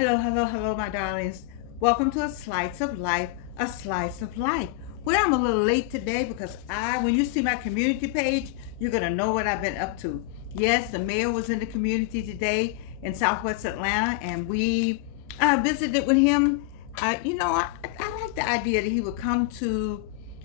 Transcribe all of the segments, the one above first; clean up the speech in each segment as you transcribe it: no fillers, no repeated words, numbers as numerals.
Hello, hello, hello, my darlings. Welcome to a slice of life, a slice of life. Well, I'm a little late today because when you see my community page, you're going to know what I've been up to. Yes, the mayor was in the community today in Southwest Atlanta, and we visited with him. I like the idea that he would come to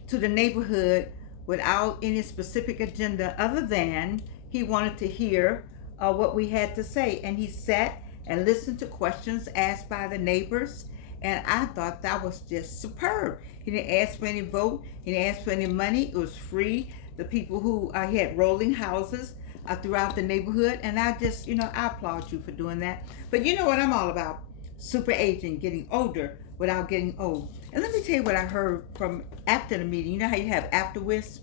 the neighborhood without any specific agenda other than he wanted to hear what we had to say. And he sat and listened to questions asked by the neighbors. And I thought that was just superb. He didn't ask for any vote, he didn't ask for any money. It was free. The people who he had rolling houses throughout the neighborhood. And I just, I applaud you for doing that. But you know what I'm all about? Super aging, getting older without getting old. And let me tell you what I heard from after the meeting. You know how you have afterwards?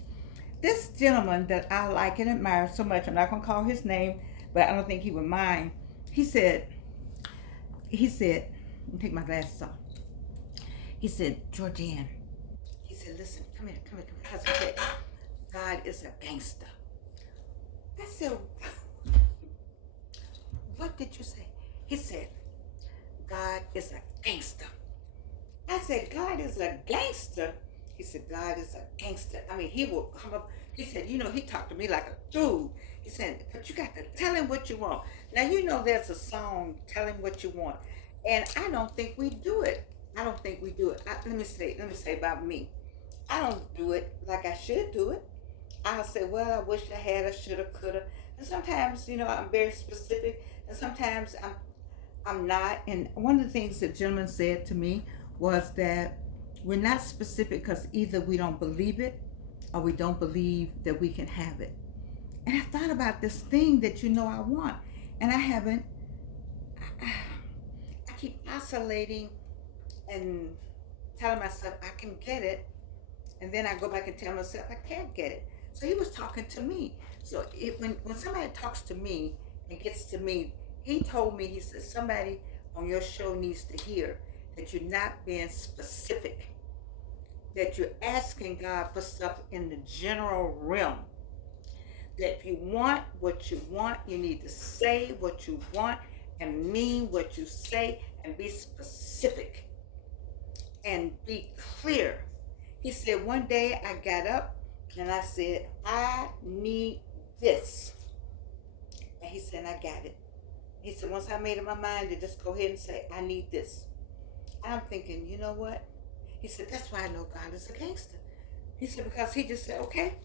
This gentleman that I like and admire so much, I'm not going to call his name, but I don't think he would mind. He said, let me take my glasses off. He said, Georgianne, he said, listen, come here, come here, come here. He said, God is a gangster. I said, what did you say? He said, God is a gangster. I said, God is a gangster. He said, God is a gangster. I mean, he will come up. He said, he talked to me like a dude. He said, but you got to tell him what you want. Now, there's a song, Tell Him What You Want. And I don't think we do it. I don't think we do it. Let me say about me. I don't do it like I should do it. I'll say, well, I wish I had, I shoulda, coulda. And sometimes, I'm very specific. And sometimes I'm not. And one of the things that gentleman said to me was that we're not specific because either we don't believe it or we don't believe that we can have it. And I thought about this thing that I want, and I haven't. I keep oscillating and telling myself I can get it, and then I go back and tell myself I can't get it. So he was talking to me. So when somebody talks to me and gets to me, he told me, he said, somebody on your show needs to hear that you're not being specific, that you're asking God for stuff in the general realm. That if you want what you want, you need to say what you want and mean what you say and be specific and be clear. He said, one day I got up and I said, I need this. And he said, I got it. He said, once I made up my mind to just go ahead and say, I need this. I'm thinking, you know what? He said, that's why I know God is a gangster. He said, because he just said, okay.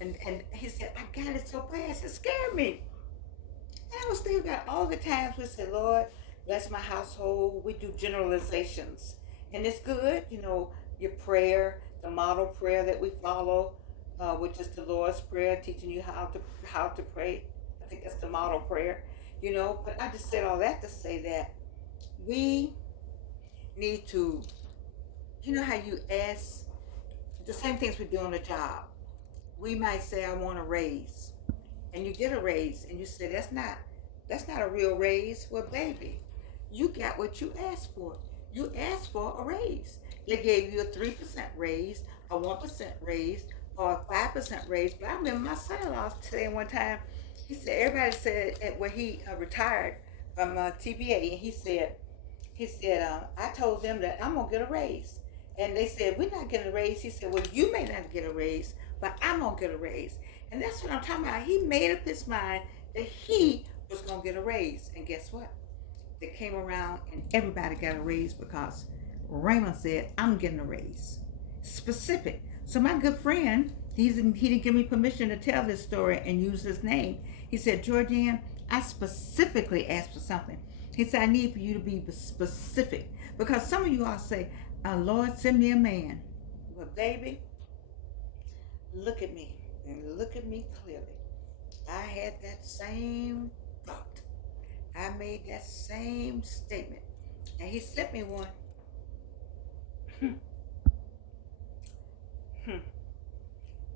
And he said, I got it so fast, it scared me. And I was thinking about all the times we said, Lord, bless my household. We do generalizations. And it's good, your prayer, the model prayer that we follow, which is the Lord's Prayer, teaching you how to pray. I think that's the model prayer, But I just said all that to say that we need to, how you ask the same things we do on the job. We might say, I want a raise. And you get a raise and you say, that's not a real raise. Well, baby, you got what you asked for. You asked for a raise. They gave you a 3% raise, a 1% raise, or a 5% raise. But I remember my son-in-law saying one time, he said, everybody said when he retired from TBA, and he said, I told them that I'm going to get a raise. And they said, we're not getting a raise. He said, well, you may not get a raise, but I'm going to get a raise. And that's what I'm talking about. He made up his mind that he was going to get a raise. And guess what? They came around and everybody got a raise because Raymond said, I'm getting a raise. Specific. So my good friend, he didn't give me permission to tell this story and use his name. He said, Georgianne, I specifically asked for something. He said, I need for you to be specific. Because some of you all say, Lord, send me a man. Well, baby, look at me and look at me clearly. I had that same thought. I made that same statement. And he sent me one.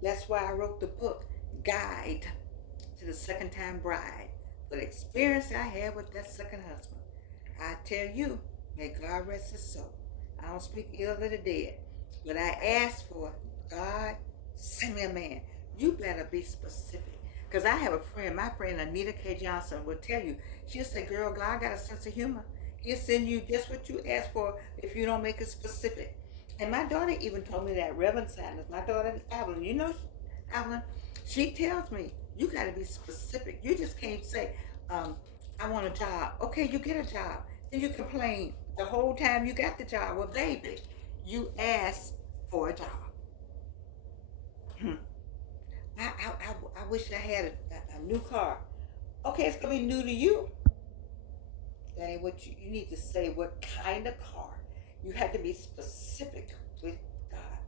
That's why I wrote the book, Guide to the Second Time Bride, for the experience I had with that second husband. I tell you, may God rest his soul. I don't speak ill of the dead, but I asked for, God, send me a man. You better be specific. Because I have a friend, my friend Anita K. Johnson will tell you, she'll say, girl, God got a sense of humor. He'll send you just what you ask for if you don't make it specific. And my daughter even told me that, Reverend Sanders, my daughter Evelyn, Evelyn, she tells me, you got to be specific. You just can't say, I want a job. Okay, you get a job. Then you complain the whole time you got the job. Well, baby, you asked for a job. Hmm. I wish I had a new car. Okay, it's going to be new to you. That ain't what you need to say what kind of car. You have to be specific with God.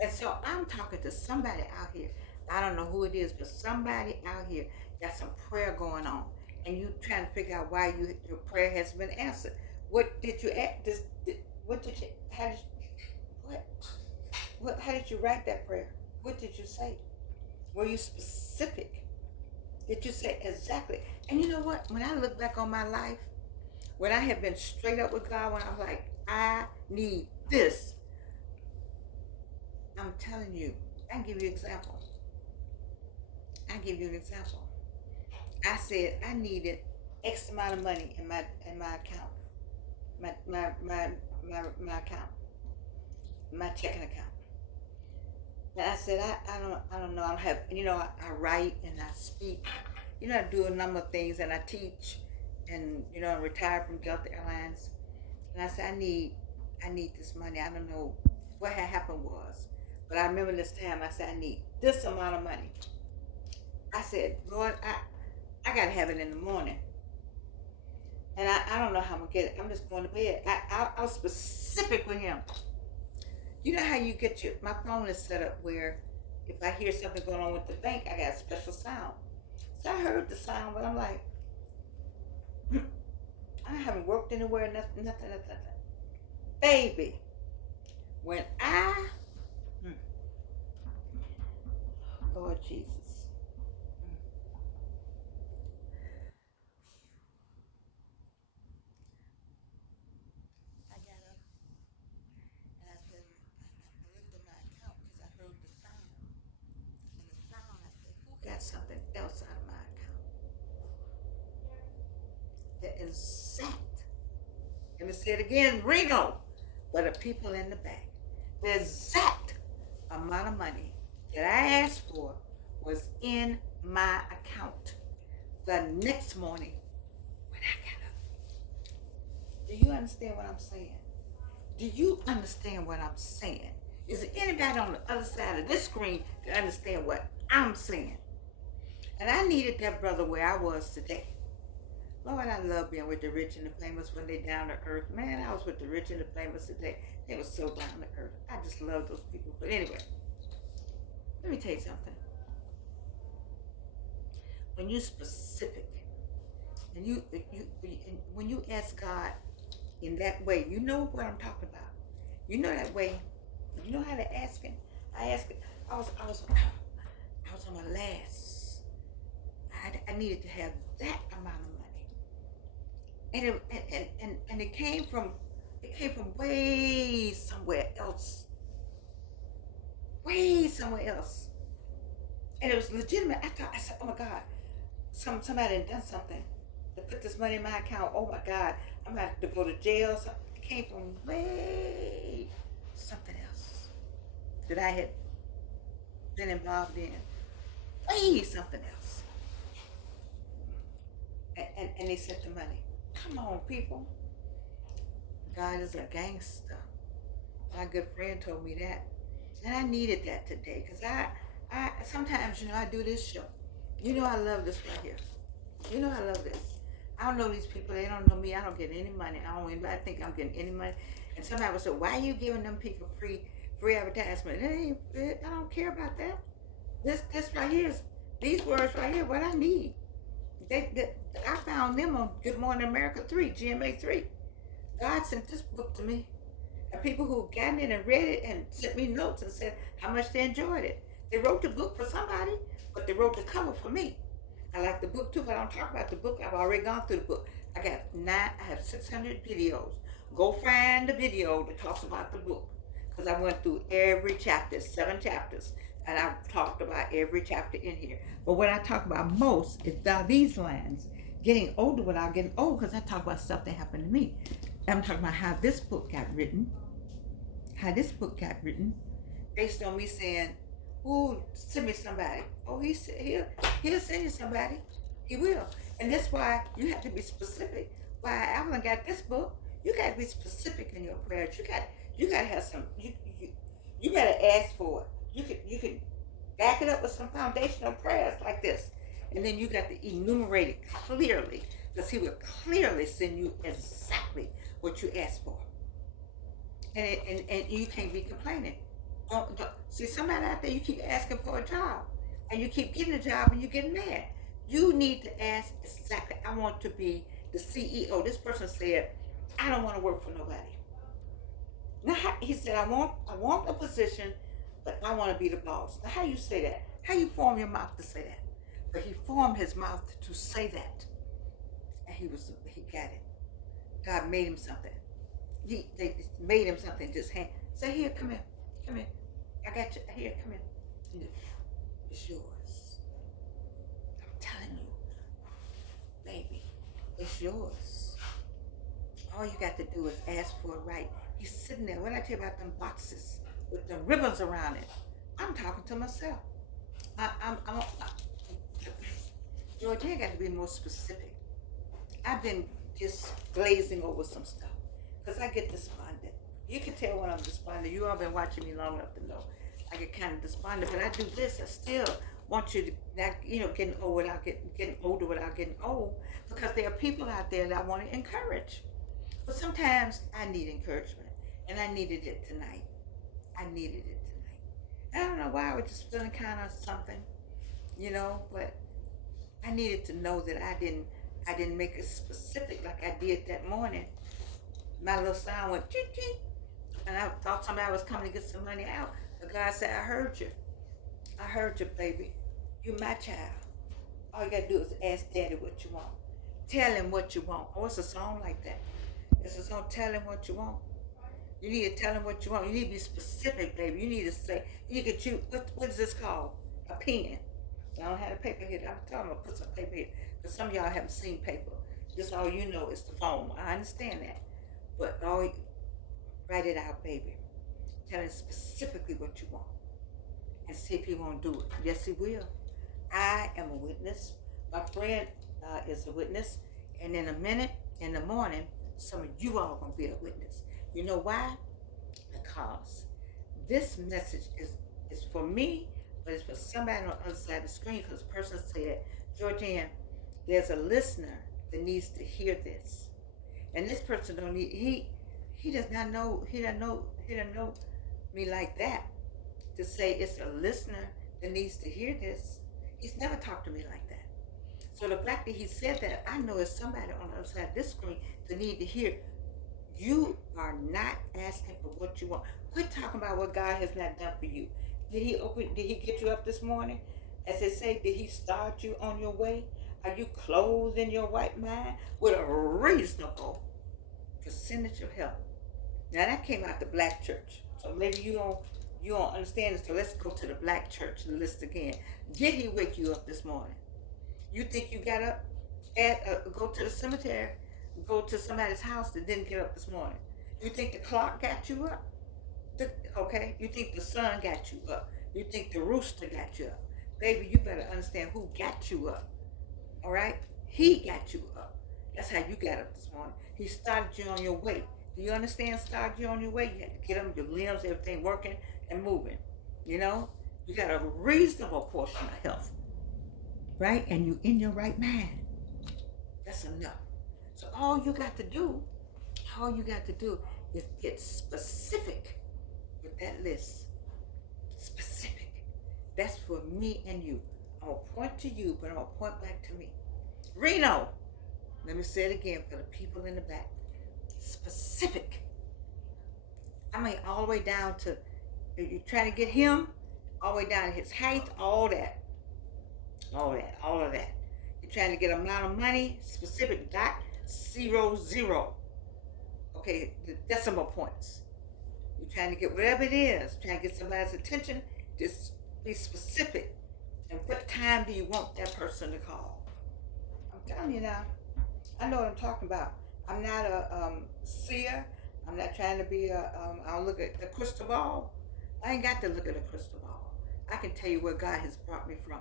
And so I'm talking to somebody out here. I don't know who it is, but somebody out here got some prayer going on. And you trying to figure out why your prayer has been answered. What did you ask? What did you, how did you, how did you write that prayer? What did you say? Were you specific? Did you say exactly? And you know what? When I look back on my life, when I have been straight up with God, when I'm like, I need this, I'm telling you, I can give you an example. I said I needed X amount of money in my account, my account, my checking account. And I said I don't know. I don't have, I write and I speak. I do a number of things and I teach, and I'm retired from Delta Airlines. And I said I need this money. I don't know what had happened was, but I remember this time I said I need this amount of money. I said, Lord, I gotta have it in the morning. And I don't know how I'm gonna get it. I'm just going to bed. I was specific with him. You know how you get my phone is set up where if I hear something going on with the bank, I got a special sound. So I heard the sound, but I'm like, I haven't worked anywhere, nothing. Baby, when Lord Jesus. I got up and I said, I looked at my account because I heard the sound. And the sound, I said, who got something else out of my account? The exact, let me say it again, Ringo, but the people in the back. The exact amount of money that I asked for was in my account the next morning when I got up. Do you understand what I'm saying? Do you understand what I'm saying? Is there anybody on the other side of this screen that understand what I'm saying? And I needed that brother where I was today. Lord, I love being with the rich and the famous when they down to earth. Man, I was with the rich and the famous today. They were so down to earth. I just love those people. But anyway, let me tell you something. When you're specific, and when you ask God in that way, you know what I'm talking about. You know that way. You know how to ask Him. I asked it. I was on my last. I needed to have that amount of money, and it came from way somewhere else, and it was legitimate. I said, oh my God, somebody had done something to put this money in my account. Oh my God, I'm about to go to jail. So it came from way something else that I had been involved in. Way something else. And they sent the money. Come on, people. God is a gangster. My good friend told me that. And I needed that today. Because I sometimes, I do this show. I love this right here. I love this. I don't know these people. They don't know me. I don't get any money. I don't anybody think I'm getting any money. And somebody would say, why are you giving them people free advertisement? I don't care about that. This right here is, these words right here, what I need. I found them on Good Morning America 3, GMA 3. God sent this book to me. And people who've gotten it and read it and sent me notes and said how much they enjoyed it. They wrote the book for somebody, but they wrote the cover for me. I like the book too, but I don't talk about the book. I've already gone through the book. I have 600 videos. Go find the video that talks about the book. Because I went through every chapter, 7 chapters. And I've talked about every chapter in here. But what I talk about most is these lines. getting older without getting old, because I talk about stuff that happened to me. I'm talking about how this book got written, based on me saying, "Oh, send me somebody." Oh, he said he'll send you somebody. He will, and that's why you have to be specific. Why Evelyn got this book? You got to be specific in your prayers. You got to have some. You better ask for it. You can back it up with some foundational prayers like this, and then you got to enumerate it clearly, because he will clearly send you exactly what you ask for, and you can't be complaining. Don't see somebody out there. You keep asking for a job, and you keep getting a job, and you get mad. You need to ask exactly. I want to be the CEO. This person said, "I don't want to work for nobody." Now he said, I want a position, but I want to be the boss." Now how you say that? How you form your mouth to say that? But he formed his mouth to say that, and he got it. God made him something. They made him something. Just say, "Here, come here, come here. I got you. Here, come here. And it's yours. I'm telling you, baby, it's yours. All you got to do is ask for it right." He's sitting there. What did I tell you about them boxes with the ribbons around it? I'm talking to myself. I'm George, you got to be more specific. I've been just glazing over some stuff because I get despondent. You can tell when I'm despondent. You all been watching me long enough to know I get kind of despondent. But I do this. I still want you to not, getting old without getting older without getting old, because there are people out there that I want to encourage. But sometimes I need encouragement, and I needed it tonight. I don't know why I was just feeling kind of something, but I needed to know that I didn't make it specific like I did that morning. My little sound went ching ching, and I thought somebody was coming to get some money out. But God said, "I heard you. I heard you, baby. You my child. All you gotta do is ask Daddy what you want. Tell him what you want." Oh, it's a song like that. It's a song, "Tell him what you want." You need to tell him what you want. You need to be specific, baby. You need to say, you need to choose, what is this called? A pen. I don't have a paper here. I'm telling them to put some paper here, because some of y'all haven't seen paper. Just all you know is the phone. I understand that. But write it out, baby. Tell him specifically what you want, and see if he won't do it. Yes, he will. I am a witness. My friend is a witness. And in a minute, in the morning, some of you all going to be a witness. You know why? Because this message is for me, but it's for somebody on the other side of the screen, because the person said, "Georgianne, there's a listener that needs to hear this." And this person don't need, he does not know, he doesn't know me like that, to say it's a listener that needs to hear this. He's never talked to me like that. So the fact that he said that, I know it's somebody on the other side of this screen that need to hear. You are not asking for what you want. Quit talking about what God has not done for you. Did he get you up this morning? As they say, did he start you on your way? Are you clothed in your right mind with a reasonable percentage of help? Now that came out the black church. So maybe you don't understand this. So let's go to the black church list again. Did he wake you up this morning? You think you got up go to the cemetery, go to somebody's house that didn't get up this morning? You think the clock got you up? Okay? You think the sun got you up? You think the rooster got you up? Baby, you better understand who got you up. All right? He got you up. That's how you got up this morning. He started you on your way. Do you understand? Started you on your way. You had to get them, your limbs, everything working and moving. You got a reasonable portion of health, right? And you in your right mind. That's enough. So all you got to do is get specific with that list. Specific. That's for me and you. I'm going to point to you, but I'm going to point back to me. Reno, let me say it again for the people in the back. Specific. I mean, all the way down to, if you're trying to get him, all the way down to his height, all that. All of that. You're trying to get amount of money, specific, .00. Okay, the decimal points. You're trying to get whatever it is, trying to get somebody's attention, just be specific. And what time do you want that person to call? I'm telling you now. I know what I'm talking about. I'm not a seer. I'm not trying to be a. I don't look at the crystal ball. I ain't got to look at a crystal ball. I can tell you where God has brought me from.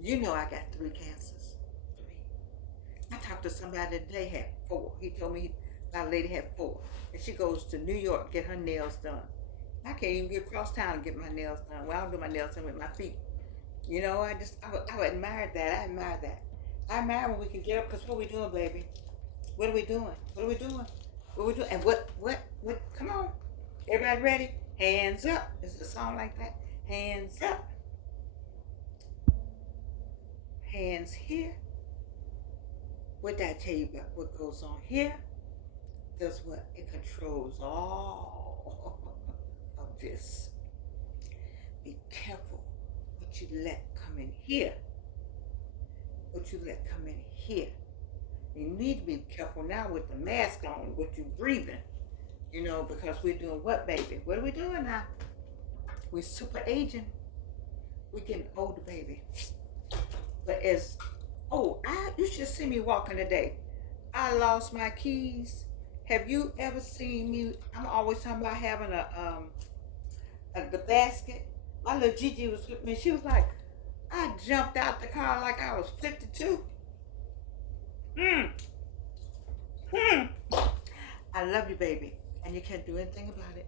You know I got 3 cancers. 3. I talked to somebody today had 4. He told me my lady had 4, and she goes to New York to get her nails done. I can't even get across town to get my nails done. Well, I don't do my nails done with my feet. You know, I admire that. I admire that. I admire when we can get up, because what we doing, baby? What are we doing? What are we doing? What are we doing? And what? Come on. Everybody ready? Hands up. Is it a song like that? Hands up. Hands here. What did I tell you about what goes on here? Does what? It controls all of this. Be careful what you let come in here. What you let come in here. You need to be careful now with the mask on, what you breathing. You know, because we're doing what, baby? What are we doing now? We're super aging. We're getting older, baby. But you should see me walking today. I lost my keys. Have you ever seen me? I'm always talking about having the basket. My little Gigi was with me. She was like, I jumped out the car like I was 52. I love you, baby, and you can't do anything about it.